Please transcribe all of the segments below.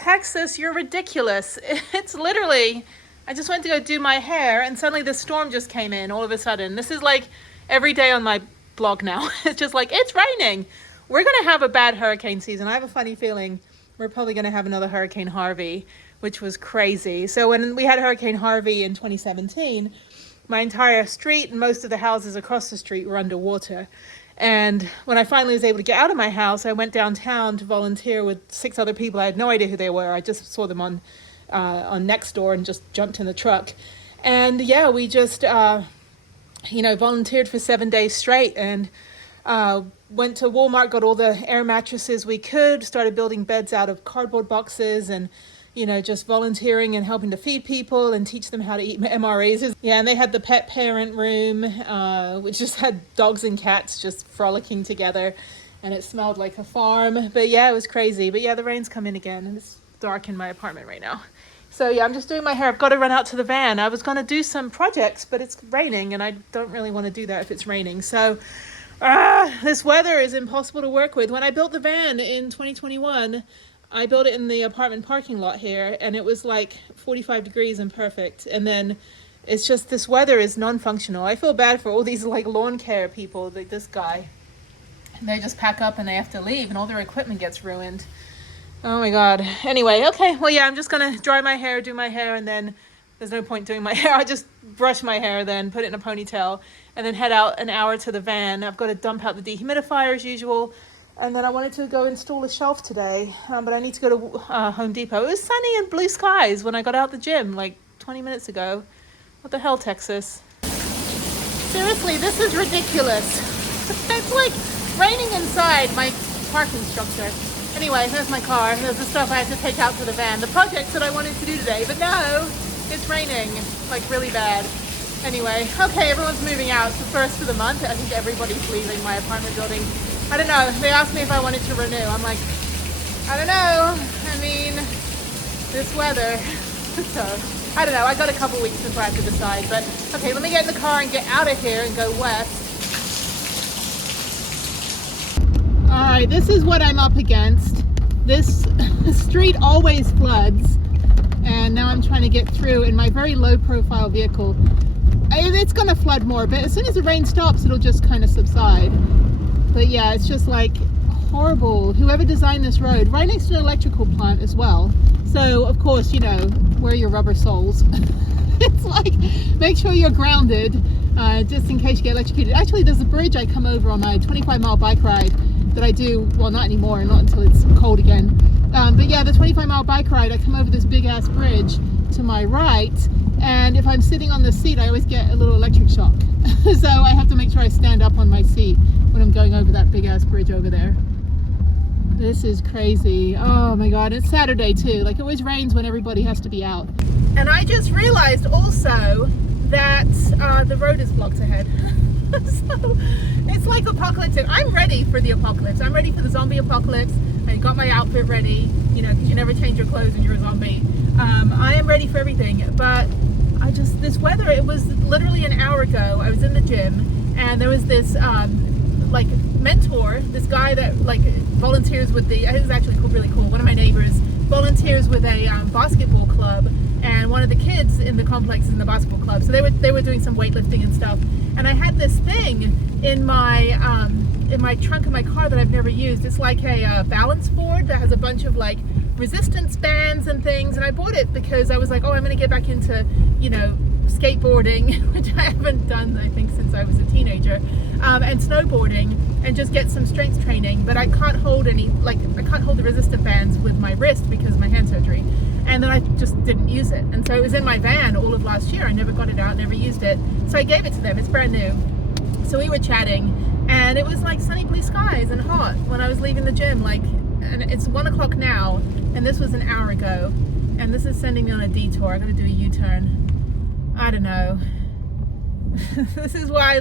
Texas, you're ridiculous. It's literally, I just went to go do my hair and suddenly the storm just came in all of a sudden. This is like every day on my blog now. It's just like, it's raining. We're going to have a bad hurricane season. I have a funny feeling we're probably going to have another Hurricane Harvey, which was crazy. So when we had Hurricane Harvey in 2017, my entire street and most of the houses across the street were underwater. And when I finally was able to get out of my house, I went downtown to volunteer with 6 other people. I had no idea who they were. I just saw them on Nextdoor and just jumped in the truck. And yeah, we just, volunteered for 7 days straight and went to Walmart, got all the air mattresses we could, started building beds out of cardboard boxes and just volunteering and helping to feed people and teach them how to eat MREs. Yeah, and they had the pet parent room, which just had dogs and cats just frolicking together, and it smelled like a farm. But yeah, it was crazy. But yeah, the rain's come in again, and it's dark in my apartment right now. So yeah, I'm just doing my hair. I've got to run out to the van. I was going to do some projects, but it's raining, and I don't really want to do that if it's raining. So this weather is impossible to work with. When I built the van in 2021, I built it in the apartment parking lot here, and it was like 45 degrees and perfect. And then it's just, this weather is non-functional. I feel bad for all these like lawn care people, like this guy. And they just pack up and they have to leave, and all their equipment gets ruined. Oh my God. Anyway, okay. Well, yeah, I'm just going to dry my hair, do my hair, and then there's no point doing my hair. I just brush my hair, then put it in a ponytail, and then head out an hour to the van. I've got to dump out the dehumidifier as usual. And then I wanted to go install a shelf today, but I need to go to Home Depot. It was sunny and blue skies when I got out the gym like 20 minutes ago. What the hell, Texas? Seriously, this is ridiculous. It's like raining inside my parking structure. Anyway, there's my car. There's the stuff I had to take out to the van. The projects that I wanted to do today, but no, it's raining like really bad. Anyway, okay, everyone's moving out. It's the first of the month. I think everybody's leaving my apartment building. I don't know. They asked me if I wanted to renew. I'm like, I don't know. I mean, this weather. So, I don't know. I got a couple weeks before I have to decide. But, okay, let me get in the car and get out of here and go west. All right, this is what I'm up against. This street always floods. And now I'm trying to get through in my very low profile vehicle. It's going to flood more, but as soon as the rain stops, it'll just kind of subside. But yeah, it's just like horrible. Whoever designed this road, right next to an electrical plant as well. So of course, wear your rubber soles. It's like, make sure you're grounded, just in case you get electrocuted. Actually, there's a bridge I come over on my 25-mile bike ride that I do, well, not anymore, not until it's cold again. But yeah, the 25-mile bike ride, I come over this big ass bridge to my right, and if I'm sitting on the seat, I always get a little electric shock. So I have to make sure I stand up on my seat when I'm going over that big ass bridge over there. This is crazy. Oh my God, it's Saturday too. Like, it always rains when everybody has to be out. And I just realized also that the road is blocked ahead. So it's like apocalyptic. I'm ready for the apocalypse. I'm ready for the zombie apocalypse. I got my outfit ready, because you never change your clothes when you're a zombie. I am ready for everything, but this weather, it was literally an hour ago, I was in the gym, and there was this mentor, this guy that volunteers with it was actually really cool. One of my neighbors volunteers with a basketball club, and one of the kids in the complex is in the basketball club. So they were doing some weightlifting and stuff. And I had this thing in my trunk of my car that I've never used. It's like a balance board that has a bunch of resistance bands and things. And I bought it because I was like, oh, I'm going to get back into skateboarding, which I haven't done, I think, since I was a teenager, and snowboarding, and just get some strength training. But I can't hold I can't hold the resistant bands with my wrist because of my hand surgery. And then I just didn't use it. And so it was in my van all of last year. I never got it out, never used it. So I gave it to them. It's brand new. So we were chatting, and it was like sunny blue skies and hot when I was leaving the gym. And it's 1 o'clock now, and this was an hour ago. And this is sending me on a detour. I gotta do a U-turn. I don't know. This is why,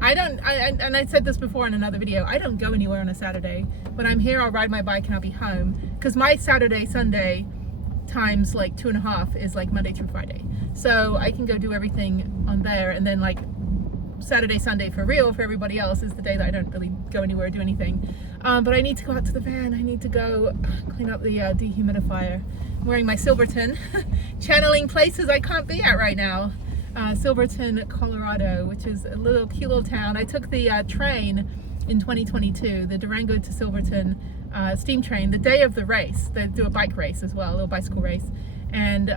and I said this before in another video, I don't go anywhere on a Saturday. When I'm here, I'll ride my bike and I'll be home. Because my Saturday, Sunday times 2.5 is Monday through Friday. So I can go do everything on there, and then Saturday, Sunday for real for everybody else is the day that I don't really go anywhere or do anything. But I need to go out to the van. I need to go clean up the dehumidifier. I'm wearing my Silverton, channeling places I can't be at right now. Silverton, Colorado, which is a little cute little town. I took the train in 2022, the Durango to Silverton steam train, the day of the race. They do a bike race as well, a little bicycle race. And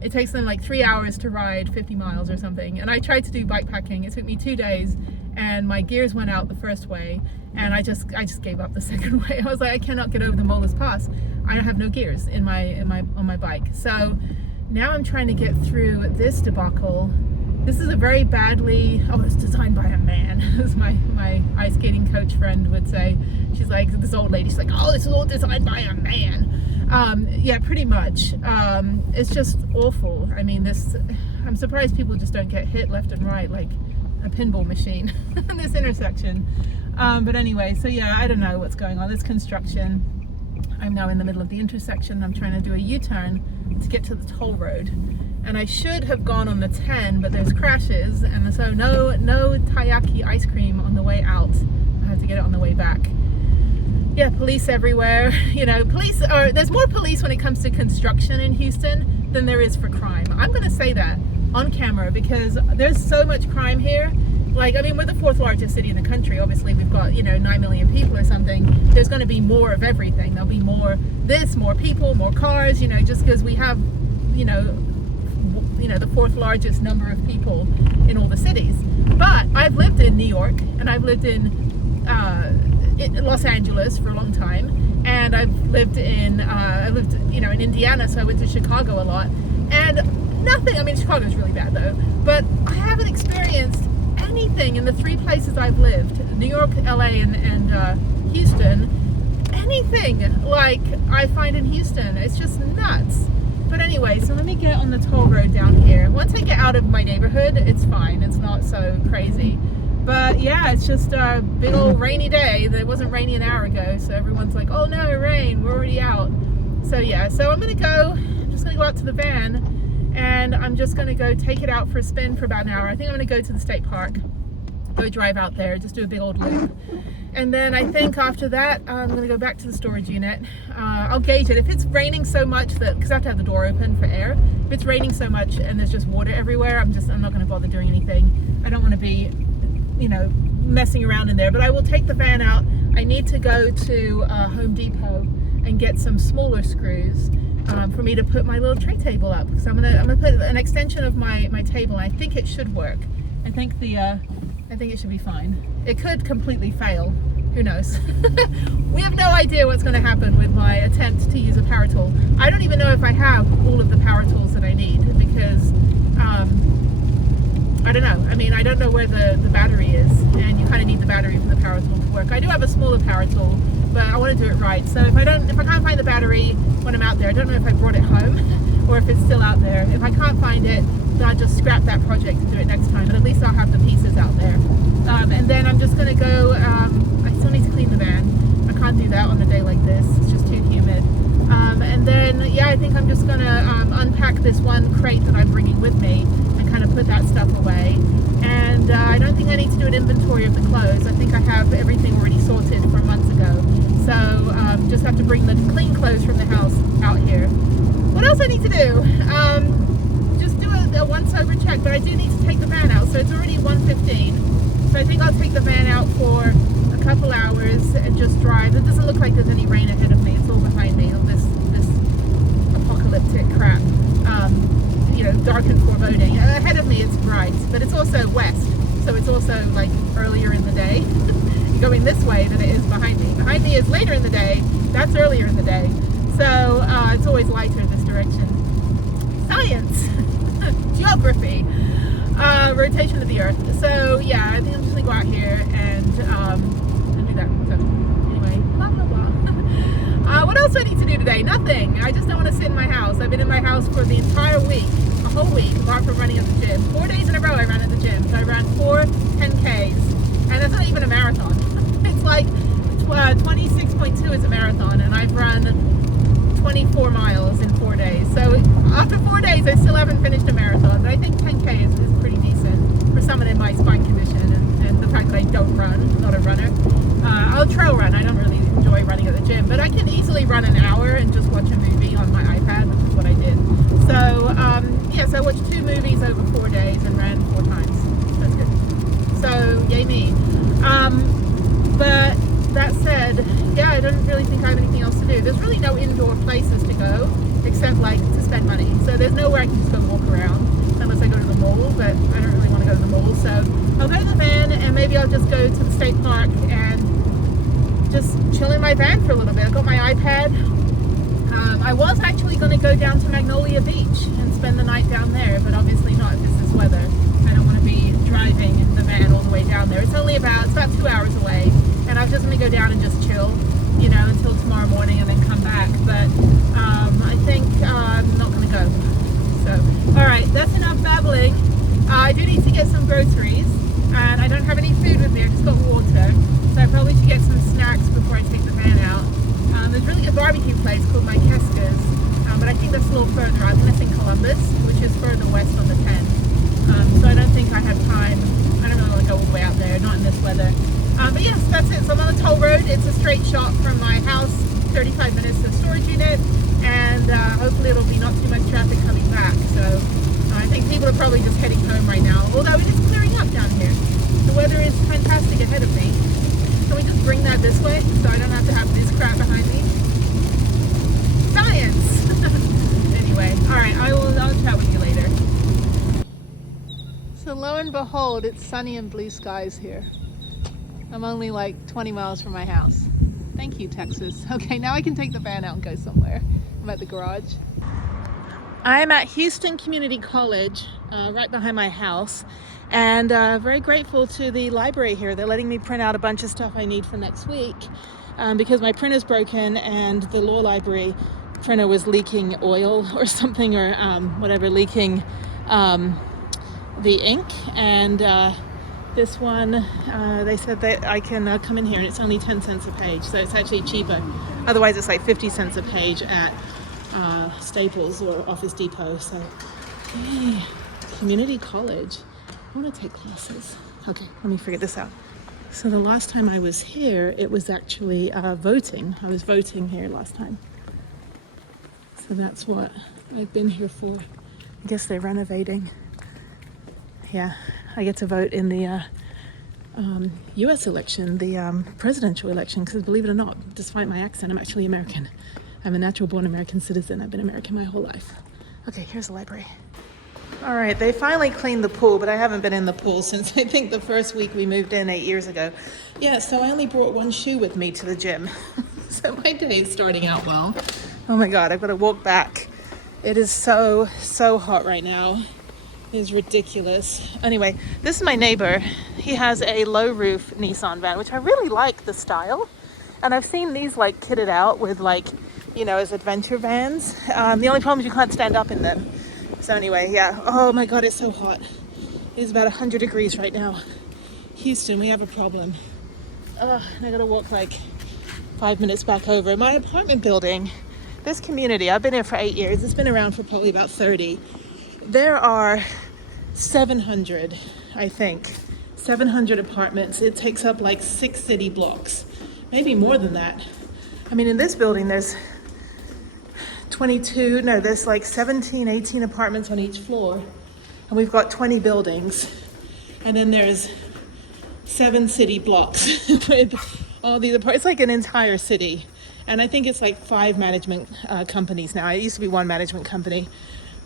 it takes them like 3 hours to ride 50 miles or something. And I tried to do bike packing. It took me 2 days and my gears went out the first way. And I just gave up the second way. I was like, I cannot get over the Molas Pass. I have no gears on my bike. So now I'm trying to get through this debacle. This is a very badly, it's designed by a man, as my ice skating coach friend would say. She's like, this old lady, she's like, oh, this is all designed by a man. Yeah, pretty much. It's just awful. I mean, I'm surprised people just don't get hit left and right like a pinball machine in this intersection. But anyway, so yeah, I don't know what's going on. This construction. I'm now in the middle of the intersection. I'm trying to do a U-turn to get to the toll road. And I should have gone on the 10, but there's crashes, and so no taiyaki ice cream on the way out. I have to get it on the way back. Yeah, police everywhere. You know, there's more police when it comes to construction in Houston than there is for crime. I'm going to say that on camera because there's so much crime here. Like, I mean, we're the 4th largest city in the country. Obviously, we've got, 9 million people or something. There's going to be more of everything. There'll be more people, more cars, just because we have, the 4th largest number of people in all the cities. But I've lived in New York and I've lived in Los Angeles for a long time, and I've lived in in Indiana, so I went to Chicago a lot, and nothing. I mean, Chicago's really bad though, but I haven't experienced anything in the 3 places I've lived, New York, LA, and Houston, anything like I find in Houston. It's just nuts. But anyway, so let me get on the toll road down here. Once I get out of my neighborhood, it's fine. It's not so crazy. But yeah, it's just a big old rainy day. It wasn't rainy an hour ago, so everyone's like, oh no, rain, we're already out. So yeah, so I'm just gonna go out to the van, and I'm just gonna go take it out for a spin for about an hour. I think I'm gonna go to the state park, go drive out there, just do a big old loop. And then I think after that, I'm gonna go back to the storage unit. I'll gauge it. If it's raining so much because I have to have the door open for air, if it's raining so much and there's just water everywhere, I'm not gonna bother doing anything. I don't wanna be, messing around in there, but I will take the van out. I need to go to Home Depot and get some smaller screws for me to put my little tray table up, because I'm gonna put an extension of my table, and I think it should work. I think it should be fine. It could completely fail. Who knows? We have no idea what's going to happen with my attempt to use a power tool. I don't even know if I have all of the power tools that I need, because I don't know. I mean, I don't know where the battery is, and you kind of need the battery for the power tool to work. I do have a smaller power tool, but I want to do it right. So if I can't find the battery when I'm out there, I don't know if I brought it home or if it's still out there. If I can't find it, then I'll just scrap that project and do it next time. But at least I'll have the pieces out there. And then I'm just going to go, I still need to clean the van. I can't do that on a day like this. It's just too humid. And then, yeah, I think I'm just going to unpack this one crate that I'm bringing with me and kind of put that stuff away. And I don't think I need to do an inventory of the clothes. I think I have everything already sorted from months ago. So just have to bring the clean clothes from the house out here. What else I need to do? Just do a once-over check, but I do need to take the van out. So it's already 1:15. So I think I'll take the van out for a couple hours and just drive. It doesn't look like there's any rain ahead of me. It's all behind me, all this apocalyptic crap. Dark and foreboding. Ahead of me it's bright, but it's also west, so it's also like earlier in the day. Going this way than it is behind me. Behind me is later in the day. That's earlier in the day. So it's always lighter in this direction. Science, geography, rotation of the Earth. So yeah, I think I'm just gonna go out here and do that. So anyway, blah blah blah. What else do I need to do today? Nothing. I just don't want to sit in my house. I've been in my house for the entire week, a whole week, apart from running at the gym. 4 days in a row I ran at the gym. So I ran 4 10Ks, and that's not even a marathon. It's like 26.2 is a marathon, and I've run 24 miles in 4 days. So after 4 days, I still haven't finished a marathon, but I think 10K is pretty decent for someone in my spine condition. run, not a runner. I'll trail run. I don't really enjoy running at the gym, but I can easily run an hour and just watch a movie on my iPad, which is what I did. So yeah, so I watched 2 movies over 4 days and ran 4 times. That's good. So yay me. But that said, yeah, I don't really think I have anything else to do. There's really no indoor places to go except like to spend money. So there's nowhere I can just go walk around unless I go to the mall, but I don't really want to go to the mall. So I'll go to the van and maybe I'll just go to the state park and just chill in my van for a little bit. I've got my iPad. I was actually going to go down to Magnolia Beach and spend the night down there, but obviously not if it's this weather. I don't want to be driving the van all the way down there. It's about 2 hours away, and I was just going to go down and just chill, you know, until tomorrow morning and then come back. But I think I'm not going to go. So, all right, that's enough babbling. I do need to get some groceries, and I don't have any food with me. I just got water, so I probably should get some snacks before I take the van out. There's a really good barbecue place called My Keskas, but I think that's a little further. I think that's in Columbus, which is further west on the 10. So I don't think I have time. I don't know, like go all the way out there, not in this weather. But yes, that's it. So I'm on the toll road. It's a straight shot from my house, 35 minutes to the storage unit, and hopefully it'll be not too much traffic coming back. So I think people are probably just heading home right now, although it is clearing up down here. The weather is fantastic ahead of me. Can we just bring that this way so I don't have to have this crap behind me? Science! Anyway, alright, I'll chat with you later. So lo and behold, it's sunny and blue skies here. I'm only like 20 miles from my house. Thank you, Texas. Okay, now I can take the van out and go somewhere. I'm at the garage. I'm at Houston Community College, right behind my house. And very grateful to the library here. They're letting me print out a bunch of stuff I need for next week because my printer's broken and the law library printer was leaking oil or something, or whatever, leaking the ink. And this one, they said that I can come in here and it's only 10 cents a page, so it's actually cheaper. Otherwise it's like 50 cents a page at Staples or Office Depot. So yay. Community college. I want to take classes. Okay, let me figure this out. So the last time I was here, it was actually voting. I was voting here last time. So that's what I've been here for. I guess they're renovating. Yeah, I get to vote in the US election, the presidential election, because believe it or not, despite my accent, I'm actually American. I'm a natural born American citizen. I've been American my whole life. Okay, here's the library. All right, they finally cleaned the pool, but I haven't been in the pool since I think the first week we moved in 8 years ago. Yeah, so I only brought one shoe with me to the gym. So my day is starting out well. Oh my God, I've got to walk back. It is so hot right now. It is ridiculous. Anyway, this is my neighbor. He has a low roof Nissan van, which I really like the style. And I've seen these like kitted out with like, you know, as adventure vans. The only problem is you can't stand up in them. So anyway, yeah. Oh my God, it's so hot. It's about 100 degrees right now. Houston, we have a problem. And I gotta walk like 5 minutes back over. My apartment building, this community, I've been here for 8 years. It's been around for probably about 30. There are 700, I think. 700 apartments. It takes up like 6 city blocks. Maybe more than that. I mean, in this building, there's there's like 17, 18 apartments on each floor, and we've got 20 buildings, and then there's 7 city blocks with all these apartments. It's like an entire city, and I think it's like 5 management companies now. It used to be 1 management company,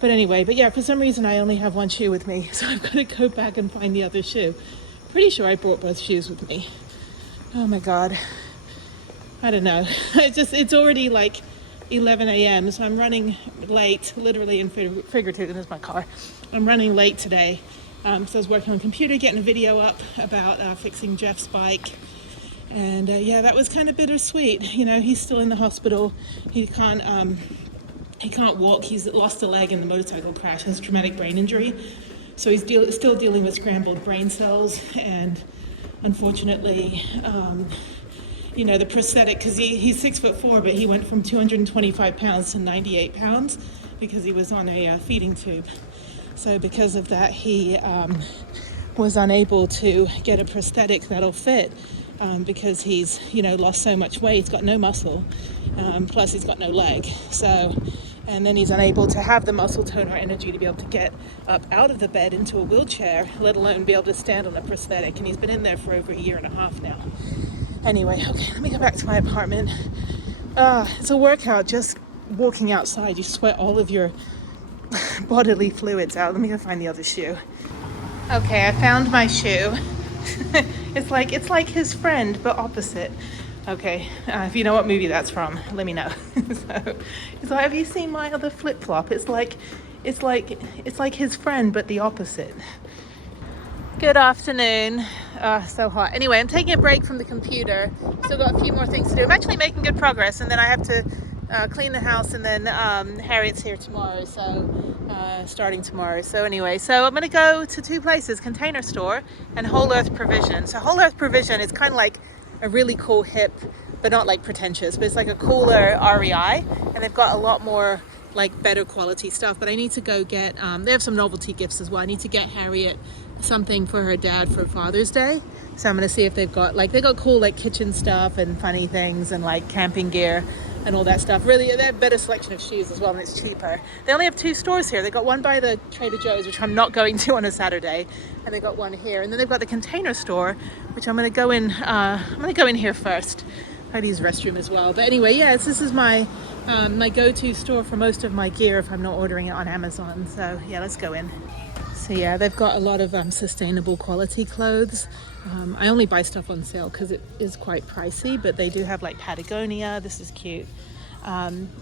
but anyway, but yeah, for some reason I only have 1 shoe with me, so I've got to go back and find the other shoe. Pretty sure I brought both shoes with me. Oh my God, I don't know. It's already like 11 a.m. so I'm running late, literally and figuratively. There's my car. I'm running late today. So I was working on the computer, getting a video up about fixing Jeff's bike. And yeah, that was kind of bittersweet. You know, he's still in the hospital. He can't walk. He's lost a leg in the motorcycle crash, has traumatic brain injury. So he's still dealing with scrambled brain cells. And unfortunately, you know, the prosthetic, because he's 6'4", but he went from 225 pounds to 98 pounds because he was on a feeding tube. So because of that, he was unable to get a prosthetic that'll fit because he's, you know, lost so much weight. He's got no muscle, plus he's got no leg. So, and then he's unable to have the muscle tone or energy to be able to get up out of the bed into a wheelchair, let alone be able to stand on a prosthetic. And he's been in there for over 1.5 years now. Anyway, okay, let me go back to my apartment. It's a workout just walking outside. You sweat all of your bodily fluids out. Let me go find the other shoe. Okay, I found my shoe. It's like his friend, but opposite. Okay, if you know what movie that's from, let me know. So have you seen my other flip-flop? It's like his friend, but the opposite. Good afternoon. So hot. Anyway, I'm taking a break from the computer. Still got a few more things to do. I'm actually making good progress, and then I have to clean the house, and then Harriet's here tomorrow, so starting tomorrow. So anyway, so I'm gonna go to 2 places, Container Store and Whole Earth Provision. So Whole Earth Provision is kind of like a really cool, hip, but not like pretentious, but it's like a cooler REI, and they've got a lot more like better quality stuff. But I need to go get, they have some novelty gifts as well. I need to get Harriet something for her dad for Father's Day. So I'm gonna see if they've got cool like kitchen stuff and funny things and like camping gear and all that stuff. Really, they have a better selection of shoes as well, and it's cheaper. They only have 2 stores here. They got one by the Trader Joe's, which I'm not going to on a Saturday, and they got one here. And then they've got the Container Store, which I'm gonna go in. I'm gonna go in here first. I'd use restroom as well. But anyway, yeah, this is my my go-to store for most of my gear if I'm not ordering it on Amazon. So yeah, let's go in. So yeah, they've got a lot of sustainable quality clothes. I only buy stuff on sale because it is quite pricey, but they do have like Patagonia. This is cute.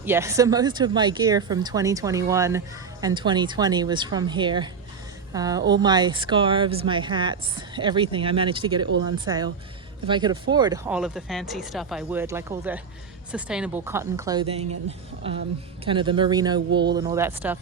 Yeah, so most of my gear from 2021 and 2020 was from here. All my scarves, my hats, everything, I managed to get it all on sale. If I could afford all of the fancy stuff, I would, like all the sustainable cotton clothing and kind of the merino wool and all that stuff.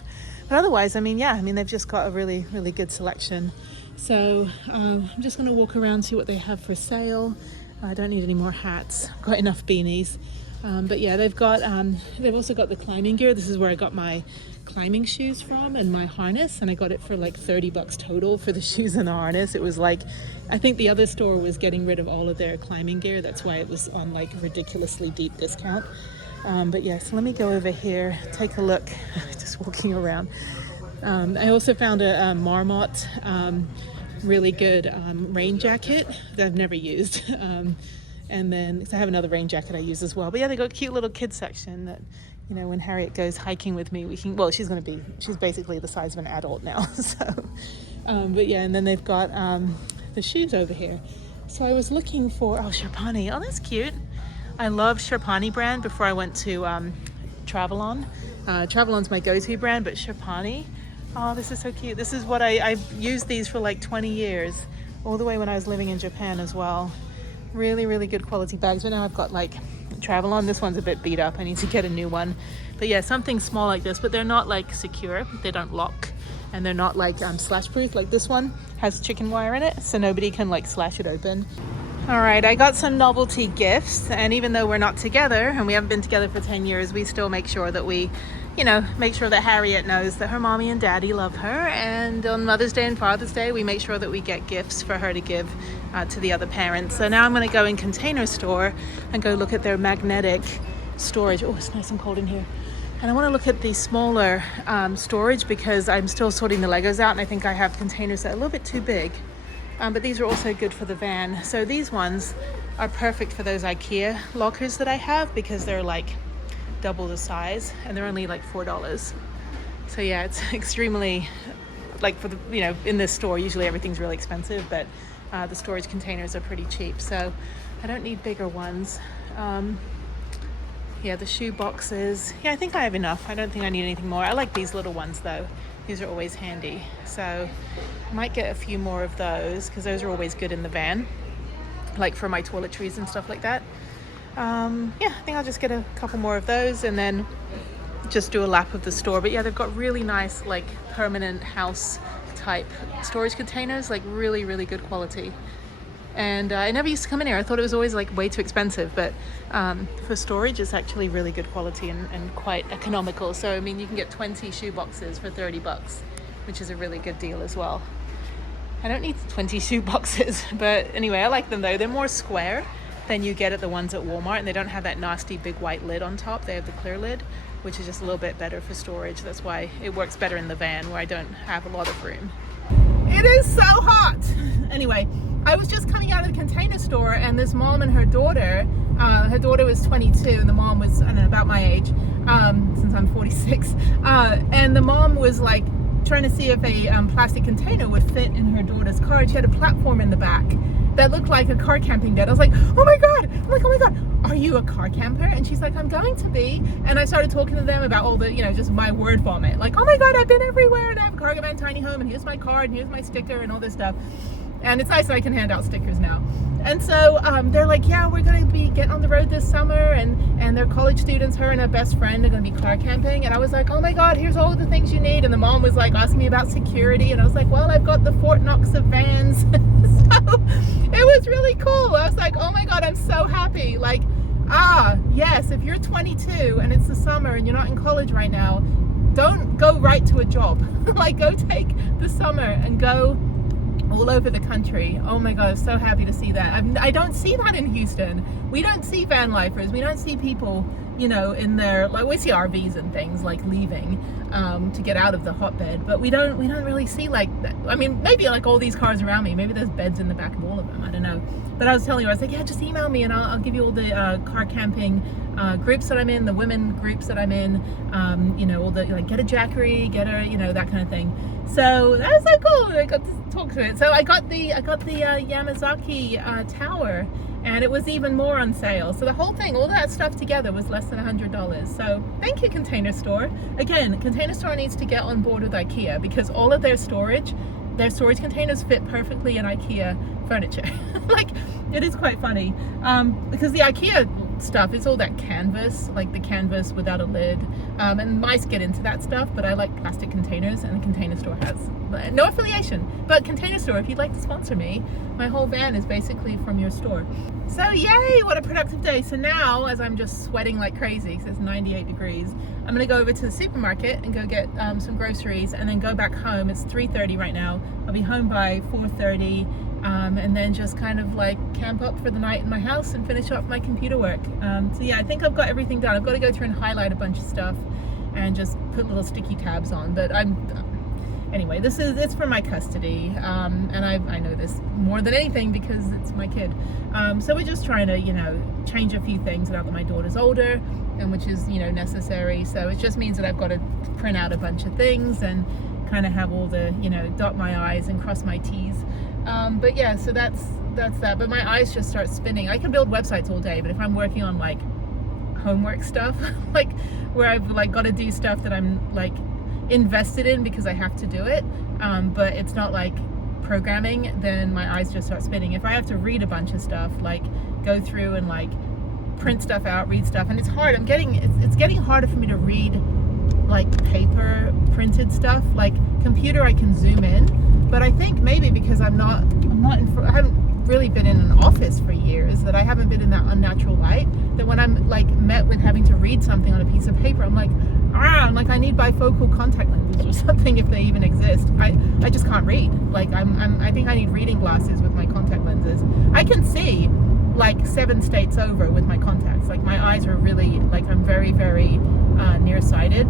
But otherwise, I mean, yeah, they've just got a really, really good selection. So I'm just going to walk around, see what they have for sale. I don't need any more hats. I've got enough beanies. But yeah, they've also got the climbing gear. This is where I got my climbing shoes from and my harness, and I got it for like $30 total for the shoes and the harness. It was like, I think the other store was getting rid of all of their climbing gear. That's why it was on like ridiculously deep discount. But yeah, so let me go over here, take a look, just walking around. I also found a Marmot really good rain jacket that I've never used. And then, cause I have another rain jacket I use as well. But yeah, they got a cute little kids section that, you know, when Harriet goes hiking with me, she's basically the size of an adult now. So, but yeah, and then they've got the shoes over here. So I was looking for, Sherpani. Oh, that's cute. I love Sherpani brand before I went to Travelon. Travelon's my go-to brand, but Sherpani, oh, this is so cute. This is what I've used these for like 20 years, all the way when I was living in Japan as well. Really, really good quality bags. But now I've got like Travelon. This one's a bit beat up. I need to get a new one. But yeah, something small like this, but they're not like secure. They don't lock, and they're not like slash proof. Like this one has chicken wire in it, so nobody can like slash it open. All right, I got some novelty gifts, and even though we're not together and we haven't been together for 10 years, we still make sure that we, you know, make sure that Harriet knows that her mommy and daddy love her. And on Mother's Day and Father's Day, we make sure that we get gifts for her to give to the other parents. So now I'm going to go in Container Store and go look at their magnetic storage. Oh, it's nice and cold in here. And I want to look at the smaller storage because I'm still sorting the Legos out, and I think I have containers that are a little bit too big. But these are also good for the van. So these ones are perfect for those IKEA lockers that I have because they're like double the size and they're only like $4. So yeah, it's extremely, like for the, you know, in this store, usually everything's really expensive, but the storage containers are pretty cheap. So I don't need bigger ones. Yeah, the shoe boxes. Yeah, I think I have enough. I don't think I need anything more. I like these little ones though. These are always handy. So I might get a few more of those because those are always good in the van, like for my toiletries and stuff like that. Yeah, I think I'll just get a couple more of those and then just do a lap of the store. But yeah, they've got really nice like permanent house type storage containers, like really, really good quality. And I never used to come in here. I thought it was always like way too expensive, but for storage it's actually really good quality and quite economical. So I mean, you can get 20 shoe boxes for $30, which is a really good deal as well. I don't need 20 shoe boxes, but anyway, I like them though. They're more square than you get at the ones at Walmart, and they don't have that nasty big white lid on top. They have the clear lid, which is just a little bit better for storage. That's why it works better in the van where I don't have a lot of room. It is so hot. Anyway, I was just coming out of the Container Store, and this mom and her daughter was 22 and the mom was, I don't know, about my age, since I'm 46, and the mom was like trying to see if a plastic container would fit in her daughter's car, and she had a platform in the back that looked like a car camping bed. I was like, oh my god, are you a car camper? And she's like, I'm going to be. And I started talking to them about all the, just my word vomit, like, oh my god, I've been everywhere, and I have a cargo van tiny home, and here's my card, and here's my sticker, and all this stuff. And it's nice that I can hand out stickers now. And so they're like, yeah, we're going to be getting on the road this summer, and they're college students. Her and her best friend are going to be car camping. And I was like, oh my god, here's all the things you need. And the mom was like asking me about security, and I was like, well, I've got the Fort Knox of vans. So it was really cool. I was like, oh my god, I'm so happy. Like, yes, if you're 22 and it's the summer and you're not in college right now, don't go right to a job. Like, go take the summer and go all over the country. Oh my god, I'm so happy to see that. I don't see that in Houston. We don't see van lifers. We don't see people, in their, like, we see RVs and things like leaving to get out of the hotbed, but we don't really see like that. I mean, maybe like all these cars around me, maybe there's beds in the back of all of them, I don't know. But I was telling her, I was like, yeah, just email me and I'll give you all the car camping groups that I'm in, the women groups that I'm in, all the, like, get a Jackery, get a, that kind of thing. So that was so cool. I got to talk to it. So I got the Yamazaki tower, and it was even more on sale. So the whole thing, all that stuff together, was less than $100. So thank you, Container Store. Again, Container Store needs to get on board with IKEA, because all of their storage containers fit perfectly in IKEA furniture. Like, it is quite funny, because the IKEA stuff is all that canvas, like the canvas without a lid, and mice get into that stuff, but I like plastic containers, and the Container Store has no affiliation. But Container Store, if you'd like to sponsor me, my whole van is basically from your store. So yay, what a productive day. So now, as I'm just sweating like crazy because it's 98 degrees, I'm gonna go over to the supermarket and go get some groceries, and then go back home. It's 3:30 right now. I'll be home by 4:30, and then just kind of like camp up for the night in my house and finish up my computer work. So yeah, I think I've got everything done. I've got to go through and highlight a bunch of stuff and just put little sticky tabs on, but anyway, it's for my custody, and I know this more than anything because it's my kid. So we're just trying to, change a few things now that my daughter's older, and which is, necessary. So it just means that I've got to print out a bunch of things and kind of have all the, dot my I's and cross my T's. But yeah, so that's that. But my eyes just start spinning. I can build websites all day, but if I'm working on like homework stuff, like where I've like got to do stuff that I'm like invested in because I have to do it, but it's not like programming, then my eyes just start spinning. If I have to read a bunch of stuff, like go through and like print stuff out, read stuff, and it's hard. It's getting harder for me to read like paper printed stuff. Like computer, I can zoom in, but I think maybe because I haven't really been in an office for years, that I haven't been in that unnatural light, that when I'm like met with having to read something on a piece of paper, I'm like I need bifocal contact lenses or something, if they even exist. I just can't read. Like I think I need reading glasses with my contact lenses. I can see like 7 states over with my contacts. Like my eyes are really, like, I'm very, very nearsighted.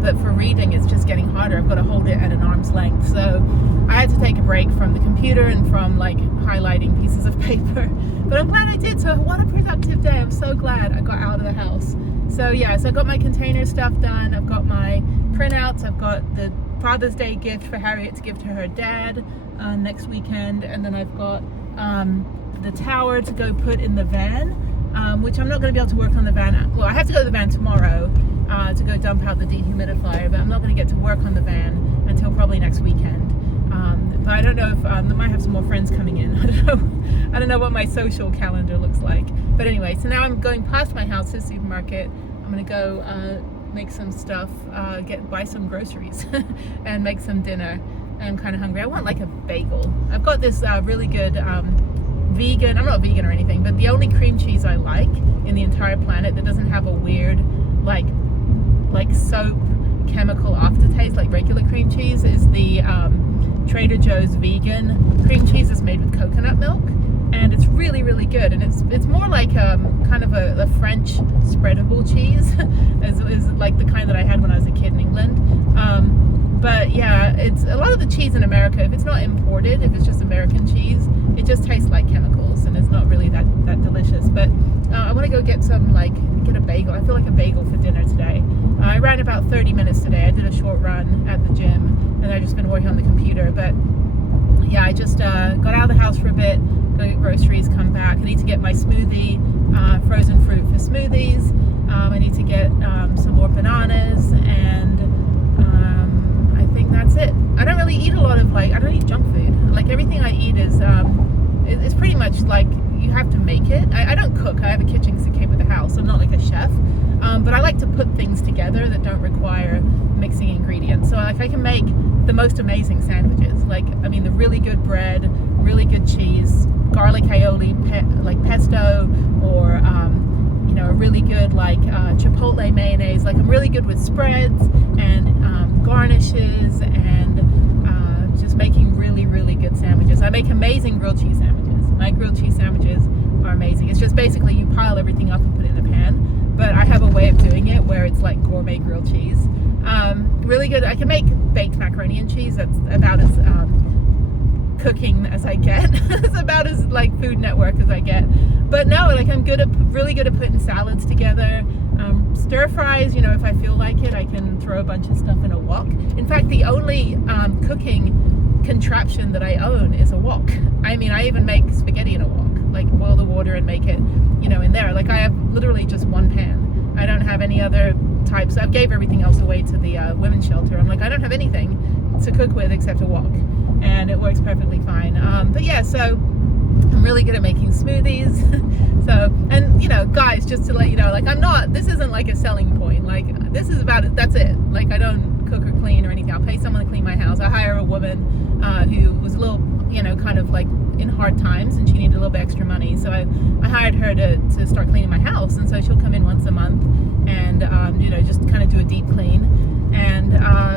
But for reading, it's just getting harder. I've got to hold it at an arm's length. So I had to take a break from the computer and from like highlighting pieces of paper. But I'm glad I did. So what a productive day. I'm so glad I got out of the house. So yeah, so I got my container stuff done. I've got my printouts. I've got the Father's Day gift for Harriet to give to her dad next weekend. And then I've got the tower to go put in the van, which I'm not going to be able to work on the van. Well, I have to go to the van tomorrow to go dump out the dehumidifier, but I'm not going to get to work on the van until probably next weekend. But I don't know if I might have some more friends coming in. I don't know what my social calendar looks like. But anyway, so now I'm going past my house to the supermarket. I'm going to go make some stuff, buy some groceries and make some dinner. I'm kind of hungry. I want like a bagel. I've got this really good vegan, I'm not vegan or anything, but the only cream cheese I like in the entire planet that doesn't have a weird like soap chemical aftertaste like regular cream cheese is the Trader Joe's vegan cream cheese is made with coconut milk, and it's really, really good. And it's more like kind of a French spreadable cheese, is like the kind that I had when I was a kid in England. But yeah, it's a lot of the cheese in America, if it's not imported, if it's just American cheese, it just tastes like chemicals and it's not really that delicious. But I want to go get get a bagel. I feel like a bagel for dinner today. I ran about 30 minutes today. I did a short run at the gym, and I've just been working on the computer. But yeah, I just got out of the house for a bit, go get groceries, come back. I need to get my smoothie, frozen fruit for smoothies. I need to get some more bananas, and I think that's it. I don't really eat a lot of I don't eat junk food. Like everything I eat is it's pretty much like you have to make it. I don't cook. I have a kitchen because it came with the house. I'm not like a chef, but I like to put things together that don't require mixing ingredients. So like I can make the most amazing sandwiches. I mean, the really good bread, really good cheese, garlic aioli, pesto, or a really good chipotle mayonnaise. I'm really good with spreads and garnishes, and just making really, really good sandwiches. I make amazing grilled cheese sandwiches. My grilled cheese sandwiches are amazing. It's just basically you pile everything up and put it in a pan, but I have a way of doing it where it's like gourmet grilled cheese. Really good. I can make baked macaroni and cheese. That's about as cooking as I get. It's about as Food Network as I get. But no, I'm really good at putting salads together. Stir fries, if I feel like it, I can throw a bunch of stuff in a wok. In fact, the only cooking contraption that I own is a wok. I mean, I even make spaghetti in a wok, boil the water and make it, in there. I have literally just one pan. I don't have any other types. I gave everything else away to the women's shelter. I'm I don't have anything to cook with except a wok, and it works perfectly fine. But yeah, so I'm really good at making smoothies. So, and guys, just to let you know, this isn't a selling point. This is about it. That's it. I don't cook or clean or anything. I'll pay someone to clean my house. I hire a woman who was a little, kind of in hard times, and she needed a little bit extra money. So I hired her to start cleaning my house. And so she'll come in once a month and, just kind of do a deep clean. And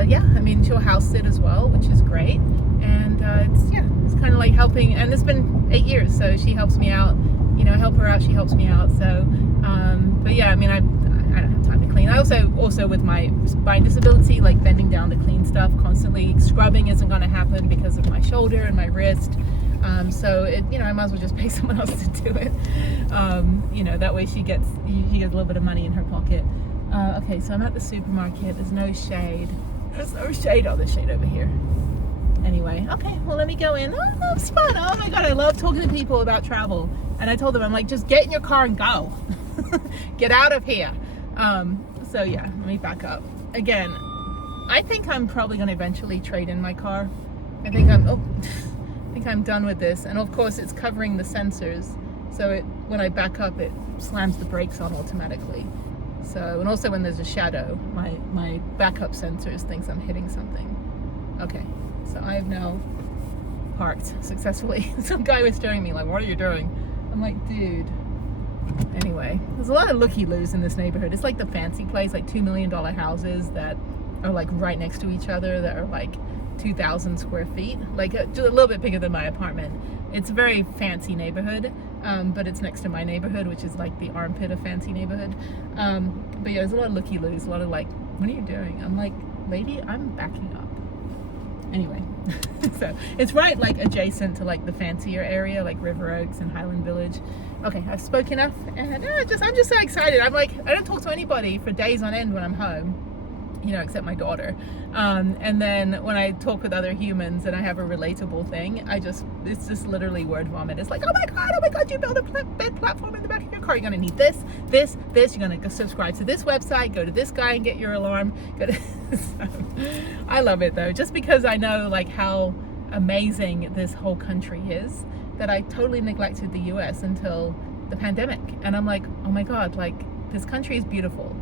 yeah, I mean, she'll house sit as well, which is great. And it's kind of helping. And it's been 8 years, so she helps me out. I help her out, she helps me out. So, but yeah, I mean, I don't have time to clean. I also with my spine disability, bending down to clean stuff constantly. Scrubbing isn't going to happen because of my shoulder and my wrist. So I might as well just pay someone else to do it. That way she gets a little bit of money in her pocket. Okay, so I'm at the supermarket. There's no shade. There's no shade. Oh, there's shade over here. Anyway, okay, well, let me go in. Oh, it's fun. Oh my God, I love talking to people about travel. And I told them, I'm just get in your car and go. Get out of here. So yeah, let me back up. Again, I think I'm probably going to eventually trade in my car. I think I'm done with this. And of course, it's covering the sensors. So when I back up, it slams the brakes on automatically. So, and also when there's a shadow, my backup sensors thinks I'm hitting something. Okay, so I have now parked successfully. Some guy was staring at me what are you doing? I'm dude. Anyway, there's a lot of looky-loos in this neighborhood. It's the fancy place, $2 million houses that are right next to each other, that are 2,000 square feet, just a little bit bigger than my apartment. It's a very fancy neighborhood, but it's next to my neighborhood, which is the armpit of fancy neighborhood. But yeah, there's a lot of looky-loos, a lot of what are you doing? I'm lady, I'm backing up. Anyway, so it's right adjacent to the fancier area, River Oaks and Highland Village. Okay, I've spoken enough, and I'm just so excited. I'm I don't talk to anybody for days on end when I'm home, except my daughter. And then when I talk with other humans and I have a relatable thing, it's just literally word vomit. It's oh my God, you built a bed platform in the back of your car. You're gonna need this. You're gonna go subscribe to this website, go to this guy and get your alarm. So, I love it though, just because I know how amazing this whole country is, that I totally neglected the US until the pandemic. And I'm oh my God, this country is beautiful.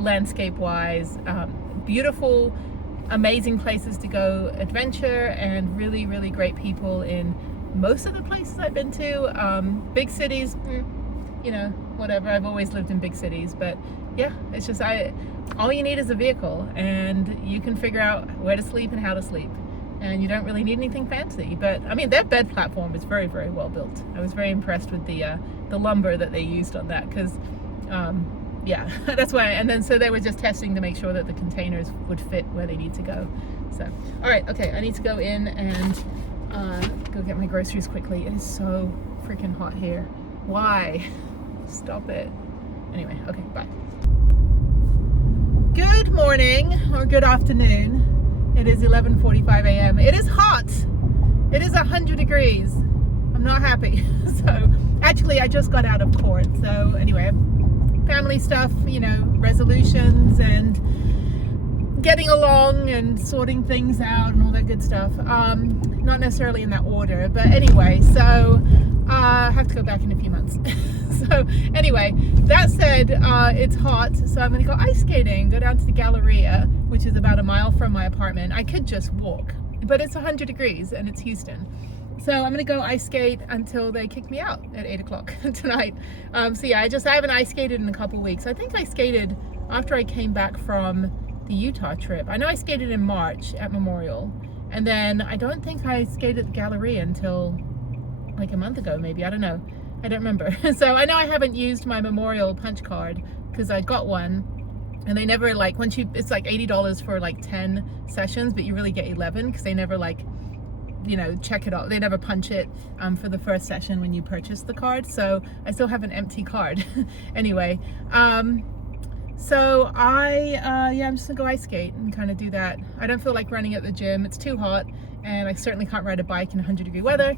Landscape wise, beautiful, amazing places to go adventure, and really, really great people in most of the places I've been to. Big cities, whatever. I've always lived in big cities, but yeah, it's just all you need is a vehicle, and you can figure out where to sleep and how to sleep. and you don't really need anything fancy. But I mean, their bed platform is very, very well built. I was very impressed with the lumber that they used on that, because yeah, that's why. And then so they were just testing to make sure that the containers would fit where they need to go. So all right, okay, I need to go in and go get my groceries quickly. It is so freaking hot here. Why? Stop it. Anyway, okay, bye. Good morning or good afternoon. It is 11:45 a.m. It is hot. It is 100 degrees. I'm not happy. So actually I just got out of court. So anyway, family stuff, you know, resolutions and getting along and sorting things out and all that good stuff. Not necessarily in that order, but anyway, so I have to go back in a few months. So anyway, that said, it's hot, so I'm gonna go ice skating, go down to the Galleria, which is about a mile from my apartment. I could just walk, but it's 100 degrees and it's Houston. So I'm gonna go ice skate until they kick me out at 8 o'clock tonight. So yeah, I haven't ice skated in a couple weeks. I think I skated after I came back from the Utah trip. I know I skated in March at Memorial, and then I don't think I skated at the Galleria until like a month ago, maybe. I don't know. I don't remember. So I know I haven't used my Memorial punch card because I got one, and they never, like, once you, it's like $80 for like 10 sessions, but you really get 11 because they never, like, you know, check it out. They never punch it for the first session when you purchase the card. So I still have an empty card. Anyway, so yeah, I'm just gonna go ice skate and kind of do that. I don't feel like running at the gym. It's too hot, and I certainly can't ride a bike in 100-degree weather.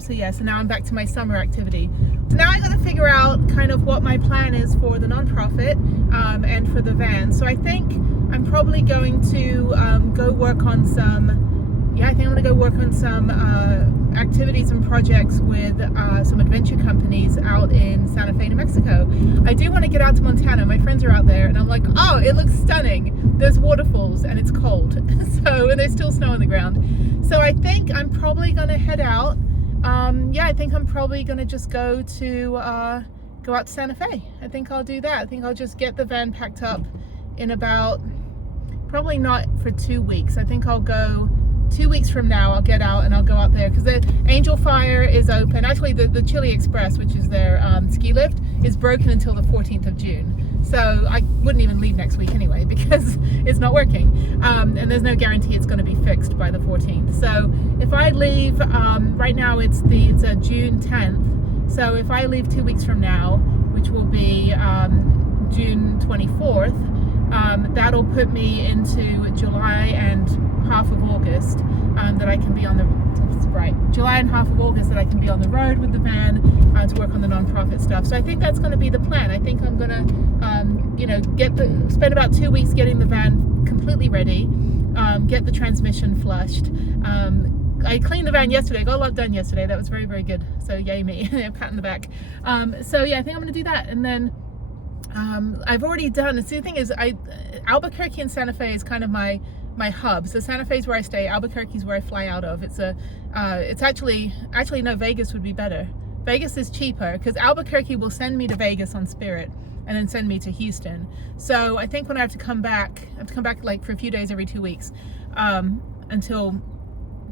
So yeah, so now I'm back to my summer activity. So now I gotta figure out kind of what my plan is for the nonprofit and for the van. So I think I'm probably going to go work on some, I think I'm gonna go work on some activities and projects with some adventure companies out in Santa Fe, New Mexico. I do want to get out to Montana. My friends are out there, and I'm like, oh, it looks stunning. There's waterfalls, and it's cold. So, and there's still snow on the ground. So I think I'm probably gonna head out. Yeah, I think I'm probably gonna just go out to Santa Fe. I think I'll do that. I think I'll just get the van packed up in about, probably not for 2 weeks. I think I'll go 2 weeks from now. I'll get out and I'll go out there because the Angel Fire is open. Actually, the Chili Express, which is their ski lift, is broken until the 14th of June. So I wouldn't even leave next week anyway because it's not working. And there's no guarantee it's going to be fixed by the 14th. So if I leave, right now it's a June 10th. So if I leave 2 weeks from now, which will be June 24th, that'll put me into July and half of August that I can be on the July and half of August that I can be on the road with the van to work on the nonprofit stuff. So I think that's going to be the plan. I think I'm going to you know, spend about 2 weeks getting the van completely ready, get the transmission flushed. I cleaned the van yesterday. I got a lot done yesterday. That was very, very good. So yay me. Pat in the back. So yeah, I think I'm going to do that. And then I've already done, see, the thing is, Albuquerque and Santa Fe is kind of my hub. So Santa Fe is where I stay. Albuquerque is where I fly out of. It's actually no, Vegas would be better. Vegas is cheaper because Albuquerque will send me to Vegas on Spirit and then send me to Houston. So I think when I have to come back like for a few days every 2 weeks until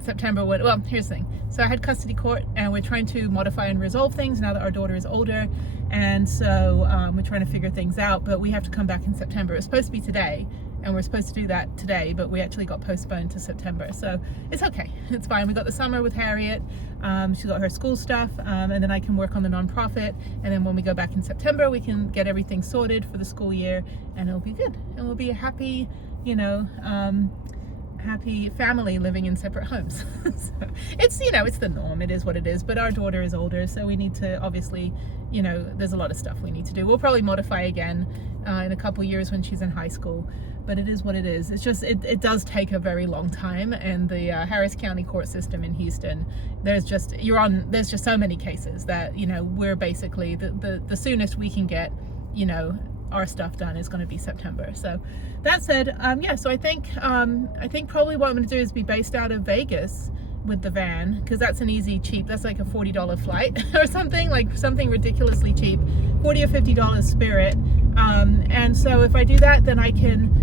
September. Well, here's the thing. So I had custody court, and we're trying to modify and resolve things now that our daughter is older, and so we're trying to figure things out. But we have to come back in September. It was supposed to be today, and we're supposed to do that today, but we actually got postponed to September. So it's okay. It's fine. We got the summer with Harriet. She got her school stuff, and then I can work on the nonprofit. And then when we go back in September, we can get everything sorted for the school year, and it'll be good. And we'll be a happy, you know, happy family living in separate homes. So it's, you know, it's the norm. It is what it is. But our daughter is older, so we need to, obviously, you know, there's a lot of stuff we need to do. We'll probably modify again in a couple years when she's in high school. But it is what it is. It's just, it does take a very long time. And the Harris County court system in Houston, there's just so many cases that, you know, we're basically, the soonest we can get, you know, our stuff done is going to be September. So that said, yeah, so I think probably what I'm going to do is be based out of Vegas with the van, because that's an easy, cheap, that's like a $40 flight or something, like something ridiculously cheap, $40 or $50 Spirit. And so if I do that, then I can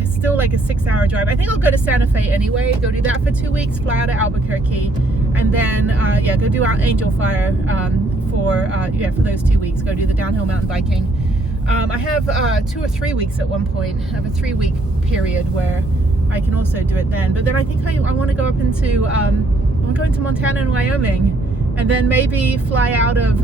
it's still like a 6-hour drive. I think I'll go to Santa Fe anyway, go do that for 2 weeks, fly out of Albuquerque, and then yeah, go do Angel Fire for those 2 weeks, go do the downhill mountain biking. I have 2 or 3 weeks at one point. I have a 3-week period where I can also do it then. But then I think I want to go up into I'm going to Montana and Wyoming, and then maybe fly out of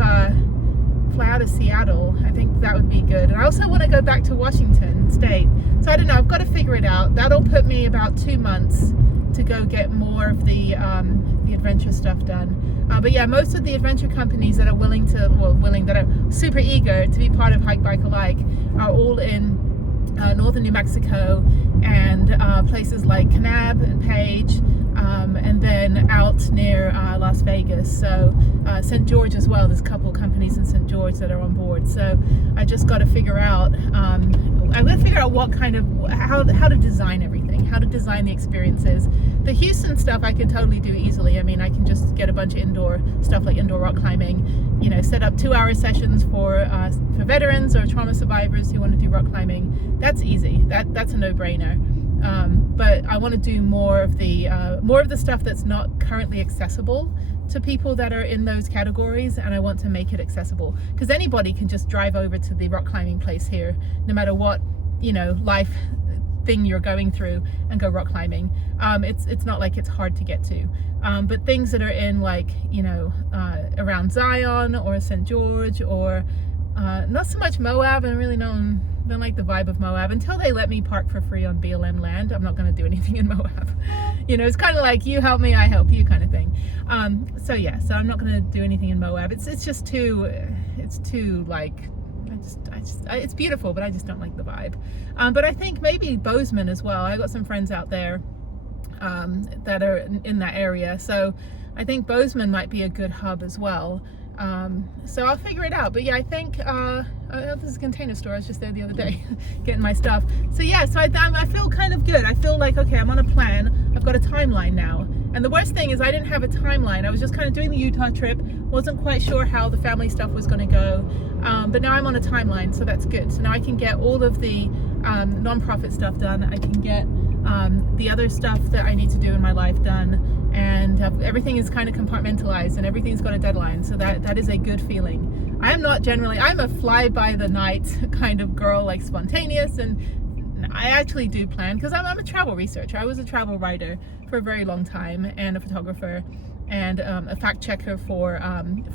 Seattle. I think that would be good. And I also want to go back to Washington State. So I don't know. I've got to figure it out. That'll put me about 2 months to go get more of the adventure stuff done. But yeah, most of the adventure companies that are that are super eager to be part of Hike Bike Alike are all in northern New Mexico and places like Kanab and Page, and then out near Las Vegas. So St. George as well. There's a couple of companies in St. George that are on board. So I just got to figure out. I'm going to figure out what kind of how to design everything, how to design the experiences. The Houston stuff I can totally do easily. I mean, I can just get a bunch of indoor stuff like indoor rock climbing. You know, set up 2-hour sessions for veterans or trauma survivors who want to do rock climbing. That's easy. That's a no-brainer. But I want to do more of the stuff that's not currently accessible to people that are in those categories, and I want to make it accessible because anybody can just drive over to the rock climbing place here, no matter what, you know, life thing you're going through, and go rock climbing. It's not like it's hard to get to, but things that are in, like, you know, around Zion or St. George, or not so much Moab. And really don't like the vibe of Moab until they let me park for free on BLM land. I'm not going to do anything in Moab. You know, it's kind of like you help me, I help you kind of thing. So yeah, so I'm not going to do anything in Moab. It's just too like, it's beautiful, but I just don't like the vibe. But I think maybe Bozeman as well. I got some friends out there that are in that area, so I think Bozeman might be a good hub as well. So I'll figure it out. But yeah, I think this is a Container Store. I was just there the other day getting my stuff. So yeah, so I feel kind of good. I feel like, okay, I'm on a plan. I've got a timeline now. And the worst thing is I didn't have a timeline. I was just kind of doing the Utah trip. Wasn't quite sure how the family stuff was going to go. But now I'm on a timeline, so that's good. So now I can get all of the nonprofit stuff done. I can get the other stuff that I need to do in my life done. And everything is kind of compartmentalized, and everything's got a deadline. So that is a good feeling. I'm a fly by the night kind of girl, like spontaneous, and I actually do plan because I'm a travel researcher. I was a travel writer for a very long time, and a photographer, and a fact checker for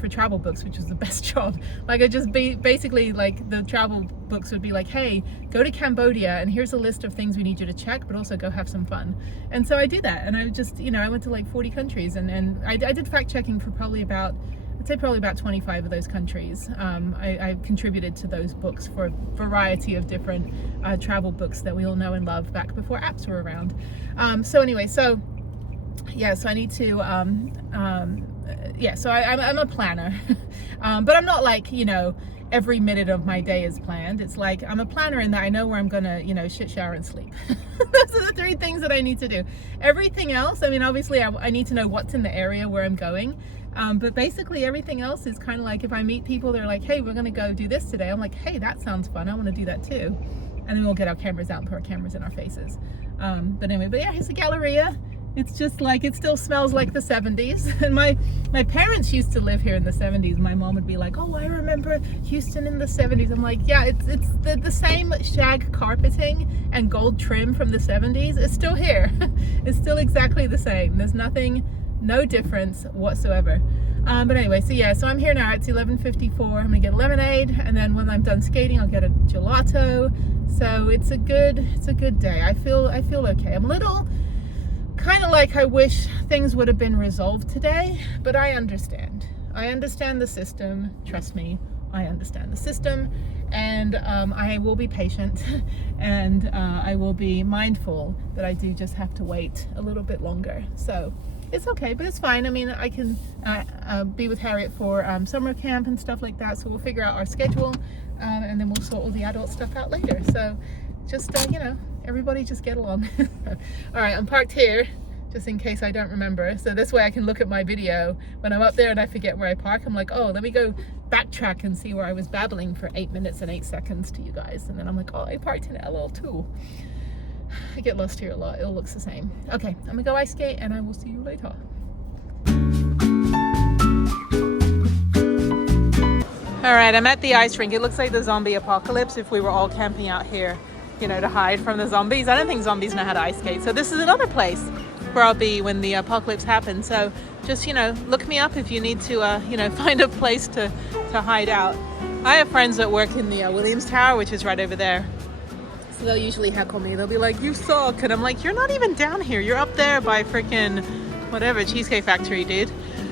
travel books, which was the best job. Like, I just basically, like, the travel books would be like, hey, go to Cambodia and here's a list of things we need you to check, but also go have some fun. And so I did that, and I just, you know, I went to like 40 countries, and I did fact checking for probably about 25 of those countries. I contributed to those books for a variety of different travel books that we all know and love back before apps were around. So anyway, so yeah, so I need to so I'm a planner. But I'm not like, you know, every minute of my day is planned. It's like I'm a planner in that I know where I'm gonna, you know, shit, shower, and sleep. Those are the 3 things that I need to do. Everything else, I mean, obviously I need to know what's in the area where I'm going. But basically everything else is kind of like, if I meet people, they're like, hey, we're gonna go do this today. I'm like, hey, that sounds fun. I want to do that too. And then we'll get our cameras out and put our cameras in our faces. But anyway, but yeah, here's a Galleria. It's just like, it still smells like the 70s. And my parents used to live here in the 70s. My mom would be like, oh, I remember Houston in the 70s. I'm like, yeah, it's the same shag carpeting and gold trim from the 70s. It's still here. It's still exactly the same. There's no difference whatsoever. But anyway, so yeah, so I'm here now. It's 11:54. I'm gonna get a lemonade, and then when I'm done skating, I'll get a gelato. So it's a good day. I feel okay. I'm a little kind of like, I wish things would have been resolved today, but I understand the system. Trust me, I understand the system, and I will be patient, and I will be mindful that I do just have to wait a little bit longer. So it's okay, but it's fine. I mean, I can be with Harriet for summer camp and stuff like that, so we'll figure out our schedule, and then we'll sort all the adult stuff out later. So just, you know, everybody just get along. All right, I'm parked here just in case I don't remember. So this way I can look at my video when I'm up there and I forget where I park. I'm like, oh, let me go backtrack and see where I was babbling for 8 minutes and 8 seconds to you guys. And then I'm like, oh, I parked in LL too. I get lost here a lot. It all looks the same. Okay, I'm gonna go ice skate and I will see you later. All right, I'm at the ice rink. It looks like the zombie apocalypse if we were all camping out here, you know, to hide from the zombies. I don't think zombies know how to ice skate. So this is another place where I'll be when the apocalypse happens. So just, you know, look me up if you need to, you know, find a place to hide out. I have friends that work in the Williams Tower, which is right over there. So they'll usually heckle me. They'll be like, you suck. And I'm like, you're not even down here. You're up there by freaking whatever, Cheesecake Factory, dude.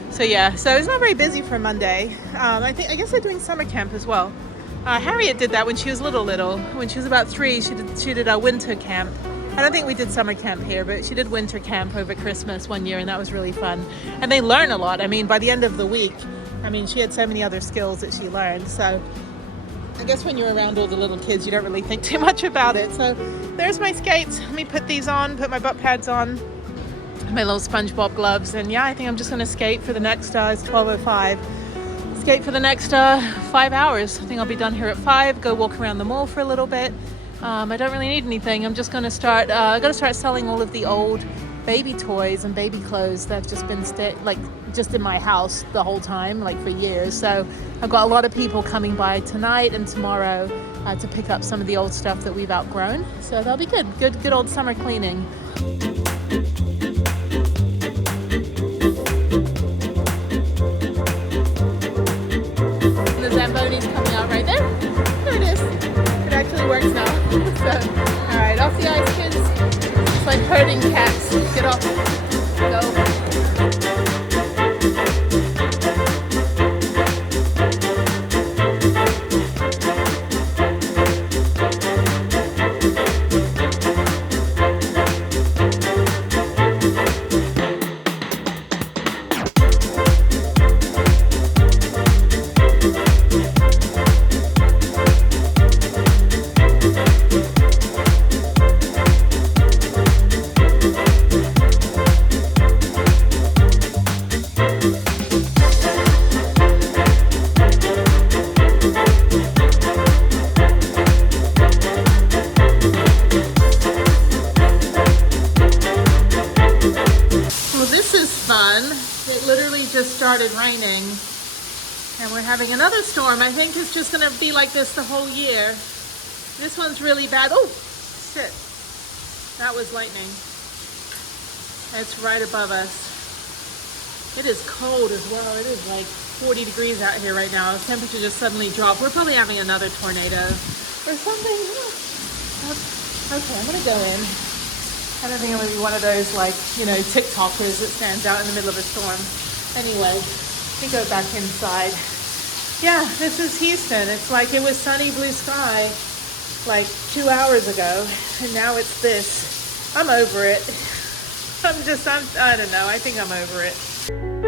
So yeah, so it's not very busy for Monday. I guess they're doing summer camp as well. Harriet did that when she was little. When she was about 3, she did a winter camp. I don't think we did summer camp here, but she did winter camp over Christmas one year, and that was really fun. And they learn a lot. I mean, by the end of the week, I mean, she had so many other skills that she learned. So I guess when you're around all the little kids, you don't really think too much about it. So there's my skates. Let me put these on, put my butt pads on, my little SpongeBob gloves. And yeah, I think I'm just going to skate for the next, it's 12:05. Skate for the next 5 hours. I think I'll be done here at 5, go walk around the mall for a little bit. I don't really need anything. I'm just going to start, I got to start selling all of the old baby toys and baby clothes that's just been just in my house the whole time, like for years. So I've got a lot of people coming by tonight and tomorrow to pick up some of the old stuff that we've outgrown. So that'll be good old summer cleaning. The Zamboni's coming out right there. There it is. It actually works now. So, all right, off the ice, kids. It's like herding cats. Get off. Go. Started raining and we're having another storm. I think it's just going to be like this the whole year. This one's really bad. Oh shit, that was lightning. It's right above us. It is cold as well. It is like 40 degrees out here right now. The temperature just suddenly dropped. We're probably having another tornado or something. Okay, I'm gonna go in. I don't think I'm gonna be one of those, like, you know, TikTokers that stands out in the middle of a storm. Anyway, let me go back inside. Yeah, this is Houston. It's like it was sunny blue sky like 2 hours ago, and now it's this. I'm over it. I don't know. I think I'm over it.